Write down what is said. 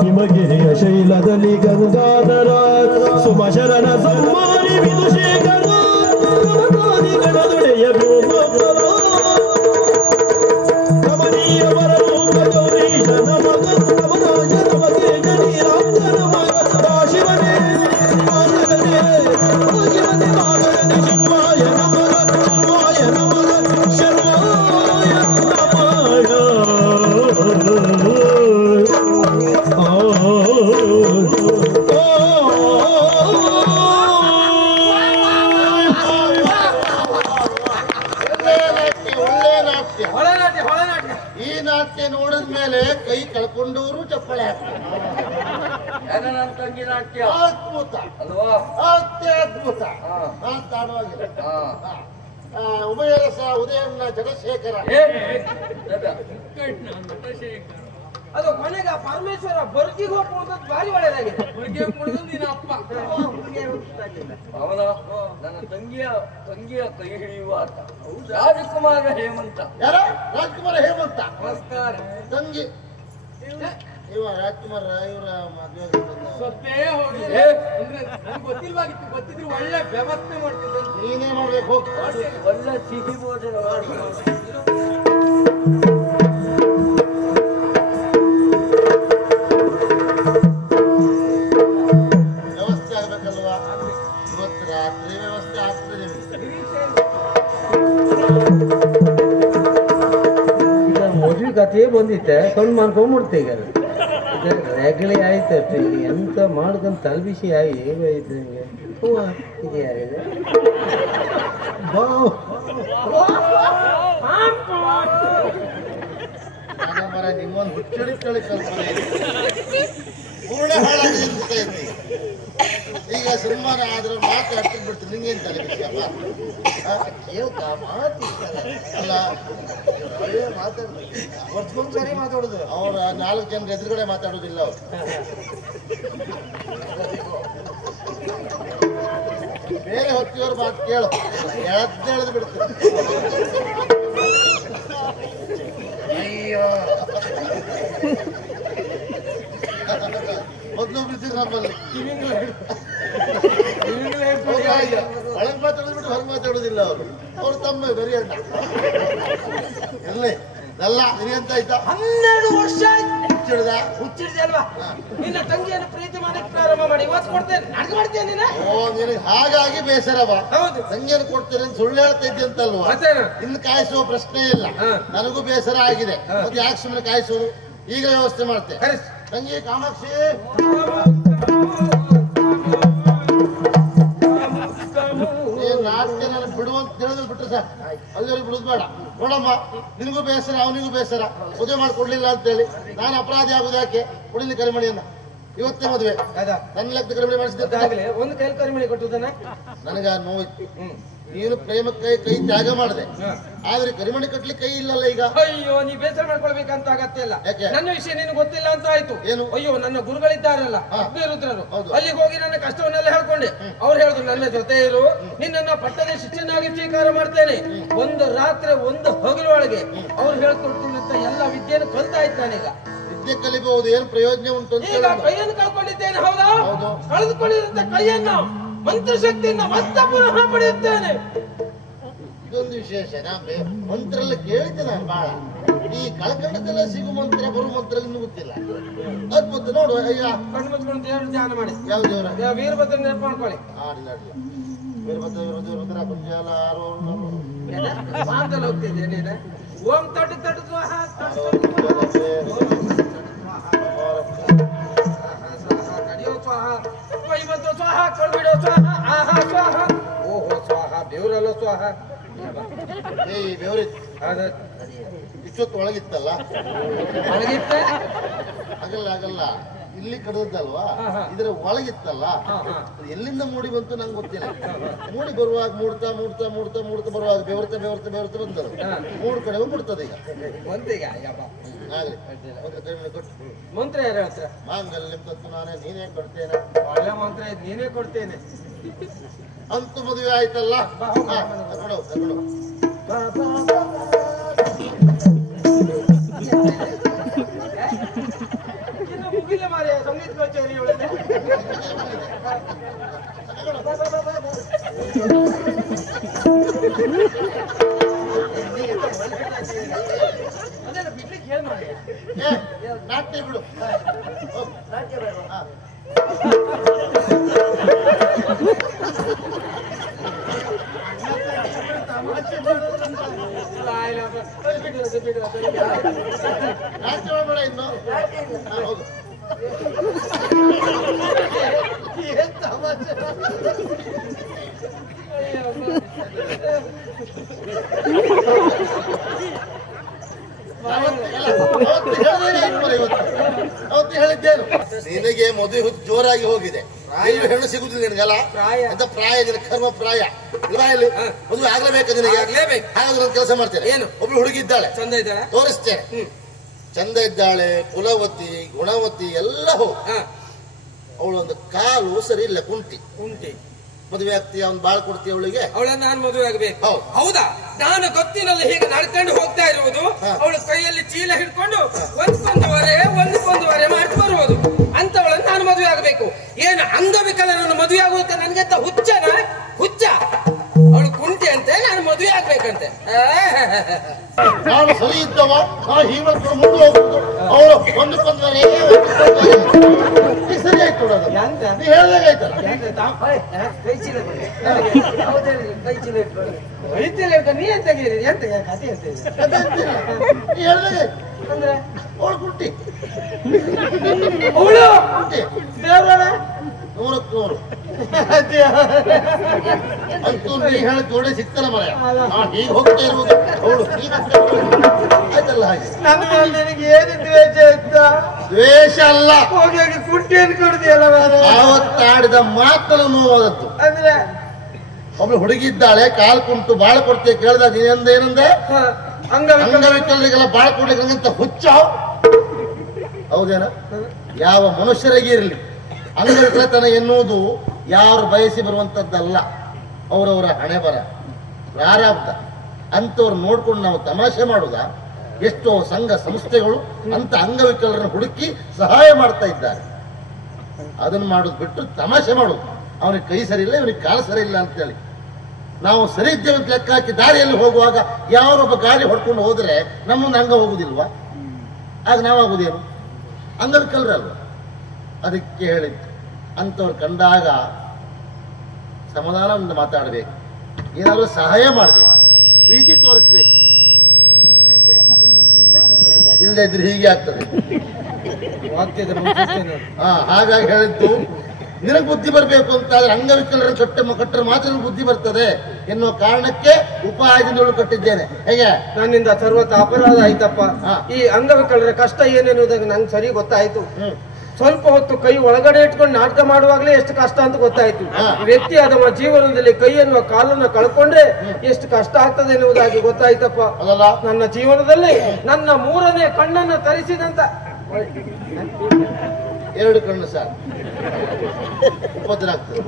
ಹಿಮಗಿರಿಯ ಶೈಲದಲ್ಲಿ ಗಂಗಾಧರ ಸುಮಶರಣ ಸಮ್ಮಾನಿ ವಿದುಶೇಖರ ಗಣದುಡೆಯ ಗೋಗೋತ್ತರ ಕಮನೀಯ ವರರೂಪ ಗೌರೀಶ ನಮಗ ನಮರಾಜ ನಮಗೆ ಜನಿರಾಜ ನಮಗ ಶಿವನೇ ಮಾನಗನೇ ಶಿವನೇ ಮಾನಗನೇ ಶಿವಾಯ ನಮಗ ಶಿವಾಯ ನಮಗ ಶರ್ವಾಯ ನಮಗ ಈ ನಾಟ್ಯ ನೋಡಿದ ಮೇಲೆ ಕೈ ಕಳ್ಕೊಂಡವರು ಚಪ್ಪಳೆ ನನ್ನ ತಂಗಿ ನಾಟ್ಯ ಅದ್ಭುತ ಅಲ್ವಾ? ಅತ್ಯದ್ಭುತ ಮಾತಾಡುವಾಗಿಲ್ಲ. ಉಭಯ ರಸ ಉದಯಣ್ಣ ಚಂದ್ರಶೇಖರ ಅದು ಕೊನೆಗೆ ಪರಮೇಶ್ವರ ಬರ್ಜಿಗೆ ಹೋಗ್ಬೋದು ಭಾರಿ ಒಳ್ಳೆಯದಾಗಿದೆ. ನಿನ್ನ ಅಪ್ಪ ಅವನ ನನ್ನ ತಂಗಿಯ ಕೈ ಹಿಡಿಯುವ ಆತ ರಾಜಕುಮಾರ ಹೇಮಂತ. ಯಾರ? ರಾಜ್ಕುಮಾರ ಹೇಮಂತ. ನಮಸ್ಕಾರ. ತಂಗಿ ಇವ ರಾಜ್ಕುಮಾರ ಇವರ ಮದುವೆ ಸತ್ತೇ ಹೋಗಿ ಅಂದ್ರೆ ನಂಗೆ ಗೊತ್ತಿಲ್ವಾಗಿತ್ತು. ಗೊತ್ತಿದ್ರು ಒಳ್ಳೆ ವ್ಯವಸ್ಥೆ ಮಾಡ್ತಿದ್ದೆ. ನೀನೇ ಮಾಡ್ಬೇಕು ಹೋಗಿ. ಒಳ್ಳೆ ಸಿಹಿ ಭೋಜನ ಮಾಡಿ ವ್ಯವಸ್ಥೆ ಆಗ್ಬೇಕಲ್ವಾ? ಇವತ್ತು ರಾತ್ರಿ ವ್ಯವಸ್ಥೆ ಆಗ್ತದೆ ನಿಮ್ಗೆ. ಈಗ ಮದುವೆ ಕಥೆ ಬಂದಿತ್ತೆ ಕಣ್ಣು ಮಾಡ್ಕೊಂಡ್ಬಿಡ್ತೆ. ಈಗ ರೆಗಳಿ ಆಯ್ತು ಅಷ್ಟೇ. ಈಗ ಎಂತ ಮಾಡ್ಕೊಂಡು ತಲೆಬಿಸಿ ಆಗಿ ಹೇಗಾಯ್ತು ನಿಮಗೆ? ಇದು ಯಾರಿದೆ? ನನ್ನ ಮರ ನಿಮ್ಮೊಂದು ಹುಚ್ಚಡಿಕೊಳ್ಳಿ ಕಲ್ಪನೆ ಪೂರ್ಣ ಹಾಳಾಗಿ ನಿಂತೈತಿ. ಈಗ ಸನ್ಮಾನ ಆದ್ರೆ ಮಾತಾಡ್ತೀನಿ ಬಿಡ್ತೀನಿ. ನಿಂಗೇನ್ ತಲೆ ಬಿಸಿಯಪ್ಪ? ಅಲ್ಲ ವರ್ಷಕ್ಕೊಂದ್ಸರಿ ಮಾತಾಡುದು. ಅವ್ರ 4 ಜನರ ಎದುರುಗಡೆ ಮಾತಾಡುದಿಲ್ಲ ಅವ್ರು. ಬೇರೆ ಹೊತ್ತಿಯವ್ರ ಮಾತು ಕೇಳು, ಎಳ್ದು ಬಿಡ್ತಾರೆ. ಅಯ್ಯೋ ಮೊದಲು ಬಿಡ್ತೀರಿ ನಮ್ಮಲ್ಲಿ. ಒಳಗೆ ಮಾತಾಡೋದ್ಬಿಟ್ಟು ಹೊರಗೆ ಮಾತಾಡೋದಿಲ್ಲ ಅವರು. ಅವ್ರು ತಮ್ಮ ಬರೀ ಅಣ್ಣ ಇರ್ಲಿ ಎಲ್ಲ ನಿನಗಂತ ಆಯ್ತಾ? 12 ವರ್ಷ ಹುಚ್ಚಿಡ್ದ ಹುಚ್ಚಿಡ್ದೆ ಅಲ್ವಾ? ನಿನ್ನ ತಂಗಿಯನ್ನು ಪ್ರೀತಿ ಮಾಡಕ್ಕೆ ಪ್ರಾರಂಭ ಮಾಡಿ ಇವತ್ತು ಕೊಡ್ತೇನೆ. ನನಗೆ ಮಾಡ್ತೇನೆ ನೀನು? ಓ ನಿನಗೆ ಹಾಗಾಗಿ ಬೇಸರವಾ? ಹೌದು. ತಂಗಿಯನ್ನು ಕೊಡ್ತೇನೆ ಅಂತ ಸುಳ್ಳು ಹೇಳ್ತಾ ಇದ್ದೆ ಅಂತಲ್ವಾ? ಮತ್ತೇನು? ಇನ್ನು ಕಾಯಿಸುವ ಪ್ರಶ್ನೆ ಇಲ್ಲ. ನನಗೂ ಬೇಸರ ಆಗಿದೆ. ಮತ್ತೆ ಯಾಕೆ ಸುಮ್ಮನೆ ಕಾಯಿಸೋದು? ಈಗ ವ್ಯವಸ್ಥೆ ಮಾಡ್ತೆ. ತಂಗಿ ಕಾಮಾಕ್ಷಿ ನಾಟ್ಯ ನನಗೆ ಬಿಡುವಂತ ತಿಳಿದ್ರೆ ಬಿಟ್ರೆ ಸರ್ ಅಲ್ಲಿವರೆಗೆ ಬಿಡುದು ಬೇಡ. ನೋಡಮ್ಮ, ನಿನಗೂ ಬೇಸರ ಅವನಿಗೂ ಬೇಸರ, ಮದುವೆ ಮಾಡಿಕೊಡ್ಲಿಲ್ಲ ಅಂತೇಳಿ ನಾನು ಅಪರಾಧಿ ಆಗುದು ಯಾಕೆ? ಕುಡಿಲಿ ಕರಿಮಣಿಯನ್ನ. ಇವತ್ತೇ ಮದುವೆ ನನ್ನ ಲೆಕ್ಕ ಕರಿಮಣಿ ಮಾಡಿಸಿದ್ದಾಗಲೇ ಒಂದು ಕೈಲಿ ಕರಿಮಣಿ ಕೊಟ್ಟುದನ್ನ ನನಗ ನೋವಿತ್ತು. ನೀನು ಪ್ರೇಮಕ್ಕೆ ಕೈ ತ್ಯಾಗ ಮಾಡಿದೆ, ಆದ್ರೆ ಕರಿಮಣಿ ಕಟ್ಲಿಕ್ಕೆ ಕೈ ಇಲ್ಲಲ್ಲ ಈಗ. ಅಯ್ಯೋ, ನೀ ಬೇಸರ ಮಾಡ್ಕೊಳ್ಬೇಕಂತ ಅಗತ್ಯ ಇಲ್ಲ. ಯಾಕೆ? ನನ್ನ ವಿಷಯ ನಿನಗೆ ಗೊತ್ತಿಲ್ಲ ಅಂತ ಆಯ್ತು. ಏನು? ಅಯ್ಯೋ, ನನ್ನ ಗುರುಗಳಿದ್ದಾರಲ್ಲ ಅಗ್ನಿರುದ್ರರು, ಅಲ್ಲಿಗೆ ಹೋಗಿ ನನ್ನ ಕಷ್ಟವನ್ನೆಲ್ಲ ಹೇಳ್ಕೊಂಡೆ. ಅವ್ರು ಹೇಳಿದ್ರು ನನ್ನ ಜೊತೆ ಇರು, ನಿನ್ನನ್ನ ಪಟ್ಟದ ಶಿಷ್ಯನಾಗಿ ಸ್ವೀಕಾರ ಮಾಡ್ತೇನೆ. ಒಂದು ರಾತ್ರಿ ಒಂದು ಹಗಲೊಳಗೆ ಅವ್ರು ಹೇಳ್ಕೊಡ್ತೀನಿ ಅಂತ ಎಲ್ಲ ವಿದ್ಯೆಯನ್ನು ಕಲ್ತಾ ಇದ್ದ ನಾನೀಗ. ವಿದ್ಯೆ ಕಲಿಬಹುದು, ಏನು ಪ್ರಯೋಜನ ಉಂಟು ಅಂತ ಈಗ ಕೈಯನ್ನು ಕಳ್ಕೊಂಡಿದ್ದೇನೆ. ಹೌದಾ? ಕಳೆದುಕೊಂಡಿರುವಂತ ಕೈಯನ್ನು ಮಂತ್ರಶಕ್ತಿಯಿಂದ ಮತ್ತೆ ಪುನಃ ಪಡೆಯುತ್ತೇನೆ. ಇದೊಂದು ವಿಶೇಷ. ಮಂತ್ರ ಎಲ್ಲ ಕೇಳಿದ್ದೆ ನಾನು ಬಹಳ. ಈ ಕಳ್ಕೊಂಡದೆಲ್ಲ ಸಿಗು ಮಂತ್ರ ಬರು ಮಂತ್ರ ಇನ್ನು ಗೊತ್ತಿಲ್ಲ. ಅದ್ಭುತ ನೋಡು. ಅಯ್ಯ ಕಣ್ಣು ಮುಚ್ಕೊಂಡು ದೇವ್ರ ಧ್ಯಾನ ಮಾಡಿ. ಯಾವ ದೇವರ? ವೀರಭದ್ರ ನೆನಪು ಮಾಡ್ಕೊಳ್ಳಿ. ಆಡಿಲ್ಲ ವೀರಭದ್ರ ರುದ್ರ ಪಂಚಾಲ ಆರೋ ಮಾತಲ್ಲ ಹೋಗ್ತಿದ್ದೆ ನೀನು. ಓಂ ತಟ್ಟು ತಟ್ಟು ಸ್ವಾಹ ಕಡಿಯೋ ಸ್ವಾಹ ವೈವಂತ ಸ್ವಾಹ ಕೊಡ್ಬಿಡೋ ಸ್ವಾಹ ಆಹಾ ಸ್ವಾಹ ಓಹೋ ಸ್ವಾಹ ದೇವರಲ್ಲ ಸ್ವಾಹ. ಈ ಬೆವರಿತ್ತು ಇಷ್ಟೊತ್ತು ಒಳಗಿತ್ತಲ್ಲ. ಒಳಗಿತ್ತ ಆಗಲ್ಲ ಆಗಲ್ಲ. ಇಲ್ಲಿ ಕಡದಲ್ವಾ ಇದರ ಒಳಗಿತ್ತಲ್ಲ ಎಲ್ಲಿಂದ ಮೂಡಿ ಬಂತು ನಂಗೆ ಗೊತ್ತಿಲ್ಲ. ಮೂಡಿ ಬರುವಾಗ ಮೂಡ್ತಾ ಮೂಡ್ತಾ ಮೂಡ್ತಾ ಮೂಡ್ತಾ ಬರುವಾಗ ಬೆವರ್ತಾ ಬೆವರ್ತಾ ಬೆವರ್ತಾ ಬಂದರು. ಮೂರು ಕಡೆ ಬಿಡ್ತದೆ ಈಗ. ಮಂತ್ರ ಯಾರು ಹೇಳ್ತಾರೆ? ಮಾಂಗಲ್ಯ ತಂತು ನಾನೇ ನೀನೇ ಕೊಡ್ತೇನೆ. ಒಳ್ಳೆ ಮಂತ್ರ ಇದು, ನೀನೇ ಕೊಡ್ತೇನೆ. ಅಂತೂ ಮದುವೆ ಆಯ್ತಲ್ಲ. ತಗೊಳ್ಳೋ ತಗೊಳ್ಳೋ. ಮುಗಿಲ್ಲ ಮಾರ್ರೆ, ಸಂಗೀತ ಕಚೇರಿ ಒಳಗೆ ಅದೆಲ್ಲ ಬಿಡ್ಲಿಕ್ಕೆ ಹೇಳಿ ಮಾಡಿ. ನಾಟ್ಯ ಬಿಡು. ನಾಟ್ಯ ಬೇಡ. ನಾಟ್ಯ ಬೇಡ ಇನ್ನು. ಹೌದು. ಅವತ್ತು ಹೇಳಿದ್ದೇನು ನಿನಗೆ ಮದುವೆ ಜೋರಾಗಿ ಹೋಗಿದೆ. ಹೆಣ್ಣು ಸಿಗುದಿಲ್ಲ ನಿನಗಲ್ಲ ಅಂತ ಪ್ರಾಯ ಕರ್ಮ ಪ್ರಾಯ ಇಲ್ವಾ? ಇಲ್ಲಿ ಮದುವೆ ಆಗ್ಲೇಬೇಕು ನಿನಗೆ. ಹಾಗಾದ್ರೆ ಒಂದು ಕೆಲಸ ಮಾಡ್ತೇನೆ. ಏನು? ಒಬ್ಳು ಹುಡುಗಿ ಇದ್ದಾಳೆ, ಚಂದ ಇದ್ದಾಳೆ, ತೋರಿಸ್ತೇನೆ. ಚಂದ ಇದ್ದಾಳೆ, ಕುಲವತಿ ಗುಣವತಿ ಎಲ್ಲ ಹೋಗಿ. ಅವಳು ಒಂದು ಕಾಲು ಸರಿ ಇಲ್ಲ, ಕುಂಟಿ. ಮದುವೆ ಆಗ್ತೀಯ, ಅವ್ನು ಬಾಳ್ ಕೊಡ್ತೀಯ ಅವಳಿಗೆ? ಅವಳನ್ನ ನಾನು ಮದುವೆ ಆಗಬೇಕು. ಹೌದಾ? ನಾನು ಗೊತ್ತಿನಲ್ಲಿ ಹೀಗೆ ನಡ್ಕೊಂಡು ಹೋಗ್ತಾ ಇರುವುದು, ಅವಳು ಕೈಯಲ್ಲಿ ಚೀಲ ಹಿಡ್ಕೊಂಡು ಒಂದೊಂದುವರೆ ಮಾಡಿ ಬರುವುದು ಅಂತವಳನ್ನು ನಾನು ಮದುವೆ ಆಗಬೇಕು. ಏನು ಅಂಗವಿಕಲನನ್ನು ಮದುವೆ ಆಗುವಂತ ನನ್ಗೆಂತ ಹುಚ್ಚನ ಹುಚ್ಚ? ಅವಳು ಕುಂಟಿ ಅಂತೆ, ನಾನು ಮದುವೆ ಆಗ್ಬೇಕಂತೆ. ನಾನು ಸರಿ ಇದ್ದವ, ನಾನು ಹೀಗೆ ಮುಂದೆ ಹೋಗುದು. ಅವಳು ಒಂದಕ್ಕೊಂದರೆ ಸರಿ ಆಯ್ತು ನೋಡೋದು. ನೀ ಹೇಳ್ದಾಗ ಆಯ್ತಲ್ಲ. ಕೈ ಚೀಲ ಕೊಡಿ. ಕೈ ಚೀಲ ಇಟ್ಕೊಳ್ಳಿ. ನೀ ಎಂತ ಎಂತ ಕಥೆ ಅಂತ ನೀ ಹೇಳ್ದಾಗ ಅಂದ್ರೆ ಅವಳು ಕುಂಟಿ. ಅವಳು ಕುಂಟಿ ದೇವರ 100ಕ್ಕೆ 100. ಅಂತೂ ನೀ ಹೇಳ ಜೋಡಿ ಸಿಗ್ತಾನೆ ಮರ. ಹೀಗೆ ಹೋಗ್ತಾ ಇರುವುದು ಅವಳು ಆಯ್ತಲ್ಲ. ಹಾಗೆ ನನಗೆ ಏನು ದ್ವೇಷ ಇತ್ತ? ದ್ವೇಷ ಅಲ್ಲ, ಹೋಗಿ ಹೋಗಿ ಕುಂಟಿ ಅನ್ಕೊಡ್ತೀಯಲ್ಲ. ಆವತ್ತಾಡಿದ ಮಾತನ್ನು ನೋವಾದದ್ದು. ಅಂದ್ರೆ ಒಬ್ಳು ಹುಡುಗಿ ಇದ್ದಾಳೆ, ಕಾಲ್ ಕುಂಟು ಬಾಳ ಕೊಡ್ತೀಯ ಕೇಳಿದಾಗ ನೀನಂದ ಏನಂದೆ? ಅಂಗವಿಕಲರಿಗೆಲ್ಲ ಬಾಳ ಕೊಡ್ಲಿಕ್ಕೆ ನಂಗಂತ ಹುಚ್ಚ. ಹೌದೇನ? ಯಾವ ಮನುಷ್ಯರಿಗೆ ಇರಲಿ ಅಂಗವಿಕಲತನ ಎನ್ನುವುದು ಯಾರು ಬಯಸಿ ಬರುವಂತದ್ದಲ್ಲ. ಅವರವರ ಹಣೆ ಬರ ಪ್ರಾರಬ್ಧ. ಅಂತವ್ರು ನೋಡ್ಕೊಂಡು ನಾವು ತಮಾಷೆ ಮಾಡುದ? ಎಷ್ಟೋ ಸಂಘ ಸಂಸ್ಥೆಗಳು ಅಂತ ಅಂಗವಿಕಲರನ್ನು ಹುಡುಕಿ ಸಹಾಯ ಮಾಡ್ತಾ ಇದ್ದಾರೆ. ಅದನ್ನು ಮಾಡೋದು ಬಿಟ್ಟು ತಮಾಷೆ ಮಾಡುದು. ಅವನಿಗೆ ಕೈ ಸರಿ ಇಲ್ಲ, ಇವನಿಗೆ ಕಾಲು ಸರಿ ಇಲ್ಲ ಅಂತೇಳಿ ನಾವು ಸರಿ ಇದ್ದೇವೆ ಅಂತ ಲೆಕ್ಕ ಹಾಕಿ ದಾರಿಯಲ್ಲಿ ಹೋಗುವಾಗ ಯಾರೊಬ್ಬ ಗಾಡಿ ಹೊಡ್ಕೊಂಡು ಹೋದ್ರೆ ನಮ್ಮನ್ನು ಅಂಗ ಹೋಗುದಿಲ್ವಾ? ಆಗ ನಾವಾಗುದೇನು? ಅಂಗವಿಕಲರಲ್ವ? ಅದಕ್ಕೆ ಹೇಳಿದ್ದು ಅಂತವ್ರು ಕಂಡಾಗ ಸಮಾಧಾನದಿಂದ ಮಾತಾಡಬೇಕು, ಏನಾದರೂ ಸಹಾಯ ಮಾಡಬೇಕು, ಪ್ರೀತಿ ತೋರಿಸ್ಬೇಕು. ಇಲ್ಲದೆ ಇದ್ರೆ ಹೀಗೆ ಆಗ್ತದೆ. ಹಾಗಾಗಿ ಹೇಳಿದ್ದು ನಿನಗೆ ಬುದ್ಧಿ ಬರಬೇಕು ಅಂತ ಆದ್ರೆ ಅಂಗವಿಕಲರ ಕಟ್ಟರೆ ಮಾತ್ರ ಬುದ್ಧಿ ಬರ್ತದೆ ಎನ್ನುವ ಕಾರಣಕ್ಕೆ ಉಪಾಯದಿಂದ ಕಟ್ಟಿದ್ದೇನೆ. ಹೇಗೆ ನನ್ನಿಂದ ಸರ್ವತ ಅಪರಾಧ ಆಯ್ತಪ್ಪ. ಈ ಅಂಗವಿಕಲರ ಕಷ್ಟ ಏನೆನ್ನುವುದಾಗಿ ನಂಗೆ ಸರಿ ಗೊತ್ತಾಯ್ತು. ಸ್ವಲ್ಪ ಹೊತ್ತು ಕೈ ಒಳಗಡೆ ಇಟ್ಕೊಂಡು ನಾಟಕ ಮಾಡುವಾಗಲೇ ಎಷ್ಟು ಕಷ್ಟ ಅಂತ ಗೊತ್ತಾಯ್ತು. ವ್ಯಕ್ತಿ ಅದಮ್ಮ ಜೀವನದಲ್ಲಿ ಕೈ ಎನ್ನುವ ಕಾಲನ್ನು ಕಳ್ಕೊಂಡ್ರೆ ಎಷ್ಟು ಕಷ್ಟ ಆಗ್ತದೆ ಎನ್ನುವುದಾಗಿ ಗೊತ್ತಾಯ್ತಪ್ಪ. ನನ್ನ ಜೀವನದಲ್ಲಿ ನನ್ನ 3ನೇ ಕಣ್ಣನ್ನು ತರಿಸಿದಂತ 2 ಕಣ್ಣು ಸಾಕು, ಉಪದ್ರ ಆಗ್ತದೆ.